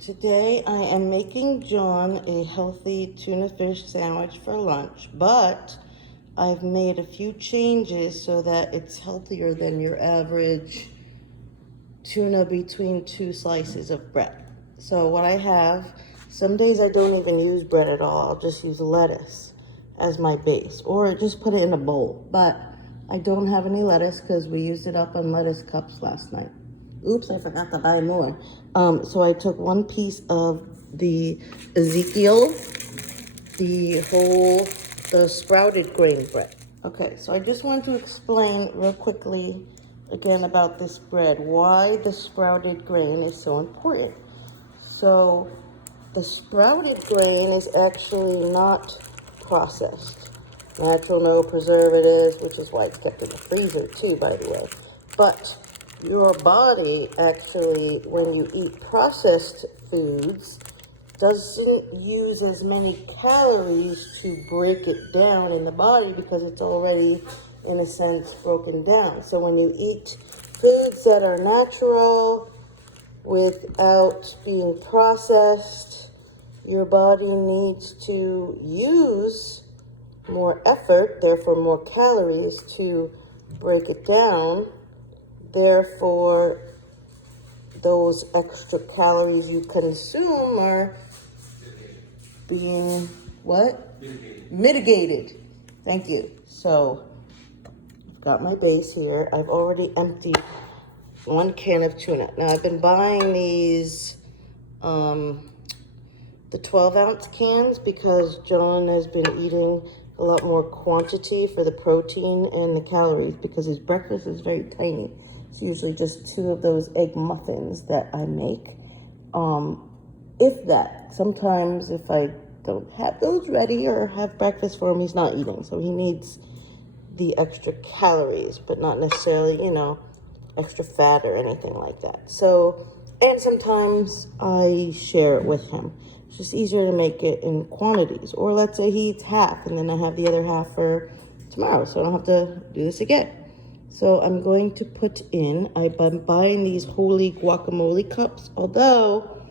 Today I am making John a healthy tuna fish sandwich for lunch, but I've made a few changes so that it's healthier than your average tuna between two slices of bread. So what I have, some days I don't even use bread at all. I'll just use lettuce as my base or just put it in a bowl. But I don't have any lettuce because we used it up on lettuce cups last night. Oops, I forgot to buy more. So I took one piece of the Ezekiel, the sprouted grain bread. Okay, so I just want to explain real quickly again about this bread, why the sprouted grain is so important. So the sprouted grain is actually not processed. Natural, no preservatives, which is why it's kept in the freezer too, by the way. But your body actually, when you eat processed foods, doesn't use as many calories to break it down in the body because it's already, in a sense, broken down. So when you eat foods that are natural without being processed, your body needs to use more effort, therefore more calories to break it down. Therefore, those extra calories you consume are being what? Mitigated. Thank you. So I've got my base here. I've already emptied 1 can of tuna. Now I've been buying these the 12-ounce cans because John has been eating a lot more quantity for the protein and the calories because his breakfast is very tiny. It's usually just 2 of those egg muffins that I make. If that. Sometimes if I don't have those ready or have breakfast for him, he's not eating. So he needs the extra calories, but not necessarily, extra fat or anything like that. So, and sometimes I share it with him. It's just easier to make it in quantities. Or let's say he eats half and then I have the other half for tomorrow, so I don't have to do this again. So I'm going to put in, I've been buying these holy guacamole cups, although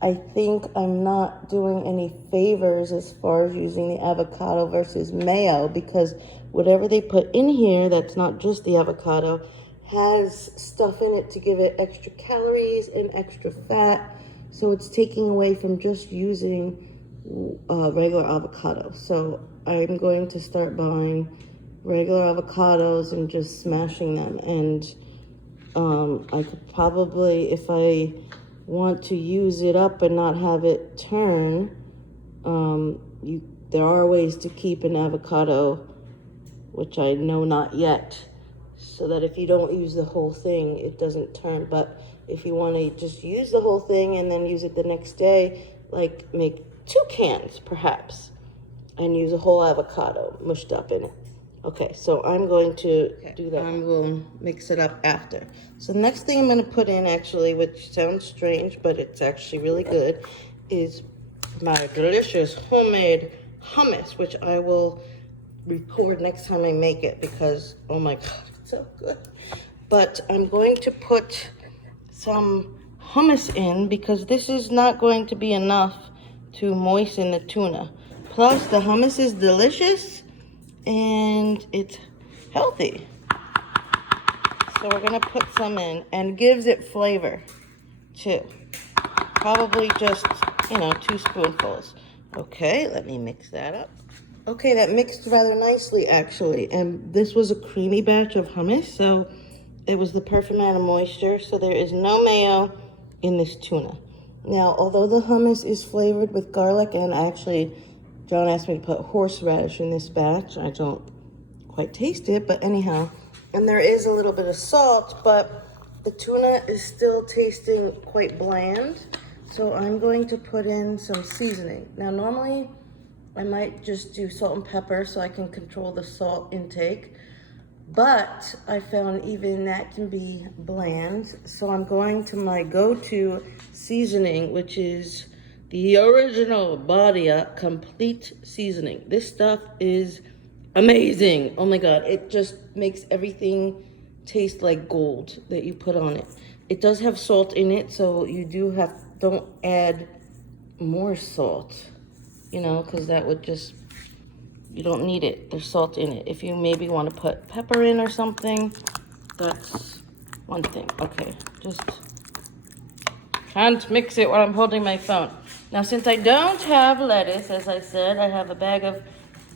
I think I'm not doing any favors as far as using the avocado versus mayo, because whatever they put in here that's not just the avocado has stuff in it to give it extra calories and extra fat. So it's taking away from just using regular avocado. So I'm going to start buying regular avocados and just smashing them. And I could probably, if I want to use it up and not have it turn, there are ways to keep an avocado, which I know not yet, so that if you don't use the whole thing, it doesn't turn. But if you want to just use the whole thing and then use it the next day, like make 2 cans perhaps, and use a whole avocado mushed up in it. Okay, so I'm going to do that. I'm going to mix it up after. So the next thing I'm going to put in, actually, which sounds strange, but it's actually really good, is my delicious homemade hummus, which I will record next time I make it because, oh my God, it's so good. But I'm going to put some hummus in because this is not going to be enough to moisten the tuna. Plus, the hummus is delicious and it's healthy. So we're gonna put some in and gives it flavor too. Probably just, 2 spoonfuls. Okay, let me mix that up. Okay, that mixed rather nicely actually. And this was a creamy batch of hummus, so it was the perfect amount of moisture. So there is no mayo in this tuna. Now, although the hummus is flavored with garlic, and actually John asked me to put horseradish in this batch. I don't quite taste it, but anyhow. And there is a little bit of salt, but the tuna is still tasting quite bland. So I'm going to put in some seasoning. Now, normally I might just do salt and pepper so I can control the salt intake. But I found even that can be bland. So I'm going to my go-to seasoning, which is the original Badia Complete Seasoning. This stuff is amazing. Oh my God, it just makes everything taste like gold that you put on it. It does have salt in it, so you do have don't add more salt, you know, because that would just, you don't need it. There's salt in it. If you maybe want to put pepper in or something, that's one thing. Okay, just can't mix it while I'm holding my phone. Now, since I don't have lettuce, as I said, I have a bag of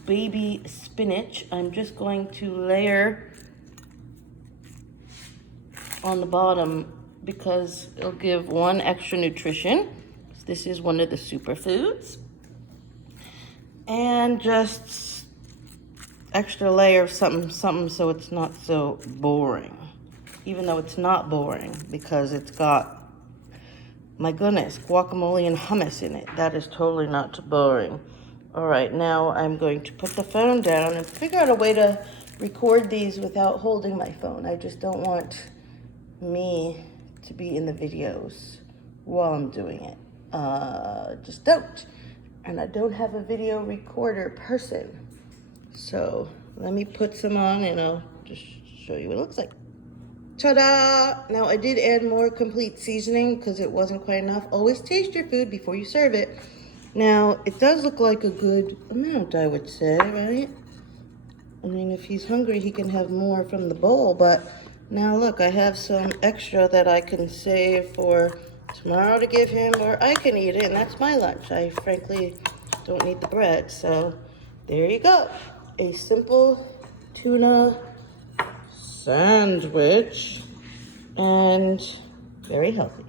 baby spinach. I'm just going to layer on the bottom because it'll give one extra nutrition. This is one of the superfoods. And just extra layer of something so it's not so boring. Even though it's not boring because it's got, my goodness, guacamole and hummus in it. That is totally not boring. All right, now I'm going to put the phone down and figure out a way to record these without holding my phone. I just don't want me to be in the videos while I'm doing it. Just don't. And I don't have a video recorder person. So let me put some on and I'll just show you what it looks like. Ta-da! Now I did add more complete seasoning because it wasn't quite enough. Always taste your food before you serve it. Now it does look like a good amount, I would say, right? I mean, if he's hungry, he can have more from the bowl, but now look, I have some extra that I can save for tomorrow to give him, or I can eat it, and that's my lunch. I frankly don't need the bread, so there you go. A simple tuna sandwich, and very healthy.